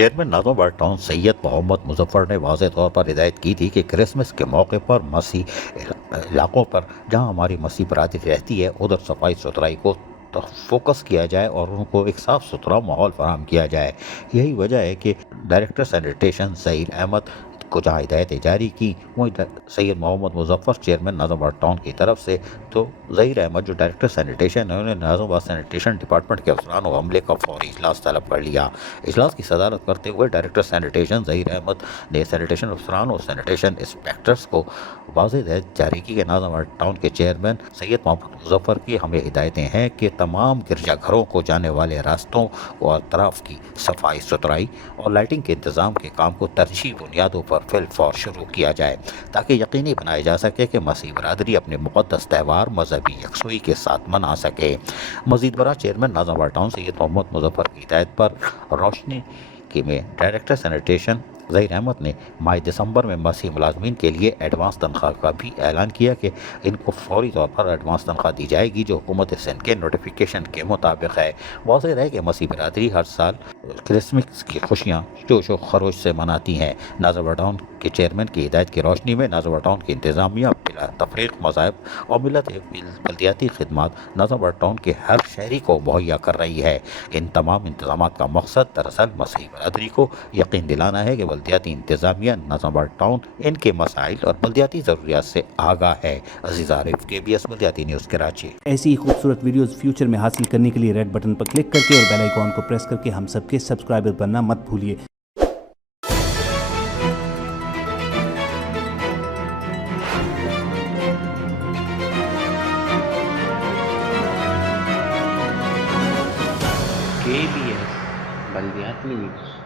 Chairman Nazim town Syed Mohammad Muzaffar ने वाज़ेह तौर पर हिदायत की थी कि क्रिसमस के मौके पर मसीह इलाकों पर जहां हमारी मसीह बरादरी रहती है उधर सफाई सुथराई को तो फोकस किया जाए और उनको एक साफ़ सुथरा माहौल फराहम किया जाए। यही वजह है कि डायरेक्टर सैनिटेशन ज़हीर अहमद को जहाँ हिदायतें जारी की वहीं सैयद मोहम्मद मुजफ्फर चेयरमैन नाज़िम टाउन की तरफ से तो ज़हीर अहमद जो डायरेक्टर सैनिटेशन है उन्होंने नाज़िम सैनिटेशन डिपार्टमेंट के अफसरान और अमले का फौरी इजलास तलब कर लिया। इजलास की सदारत करते हुए डायरेक्टर सैनिटेशन ज़हीर अहमद ने सैनिटेशन अफसरान और सैनिटेशन इंस्पेक्टर्स को वाज़ेह हिदायत जारी की कि नाज़िम टाउन के चेयरमैन सैयद मोहम्मद मुजफ्फर की हमें हिदायतें हैं कि तमाम गिरजाघरों को जाने वाले रास्तों और अतराफ़ की सफाई सुथराई और लाइटिंग के इंतज़ाम के काम को तरजीही बुनियादों पर फिलफौर शुरू किया जाए ताकि यकीनी बनाया जा सके कि मसीह बरादरी अपने मुक़द्दस त्यौहार मजहबी यकसुई के साथ मना सके। मज़ीद बरा चेयरमैन नाज़िम टाउन सैयद मोहम्मद मुजफ्फर की हिदायत पर रोशनी के में डायरेक्टर सैनिटेशन ज़हीर अहमद ने माह दिसंबर में मसीह मुलाजमीन के लिए एडवांस तनख्वाह का भी ऐलान किया कि इनको फौरी तौर पर एडवांस तनख्वाह दी जाएगी जो हुकूमत सिंध के नोटिफिकेशन के मुताबिक है। वाज़ेह है कि मसीह बरादरी हर साल क्रिसमस की खुशियाँ जोश व खरोश से मनाती हैं। नाज़िम टाउन के चेयरमैन की हिदायत की रोशनी में नाज़िम टाउन की इंतज़ामिया बिला तफरीक मज़ाहब और मिलत बल्दियाती खिदमात नाज़िम टाउन के हर शहरी को मुहैया कर रही है। इन तमाम इंतजामात का मकसद दरअसल मसीह बरादरी को यकीन दिलाना है कि बल्दियाती इंतज़ामिया नाज़िम टाउन इनके मसाइल और बल्दियाती ज़रूरियात से आगाह है। अज़ीज़ आरिफ KBS बल्दियाती न्यूज़ कराची। ऐसी ही खूबसूरत वीडियोस फ्यूचर में हासिल करने के लिए रेड बटन पर क्लिक करके और बेल आइकॉन को प्रेस करके हम सबके सब्सक्राइबर बनना मत भूलिए। KBS बल्दियाती न्यूज़।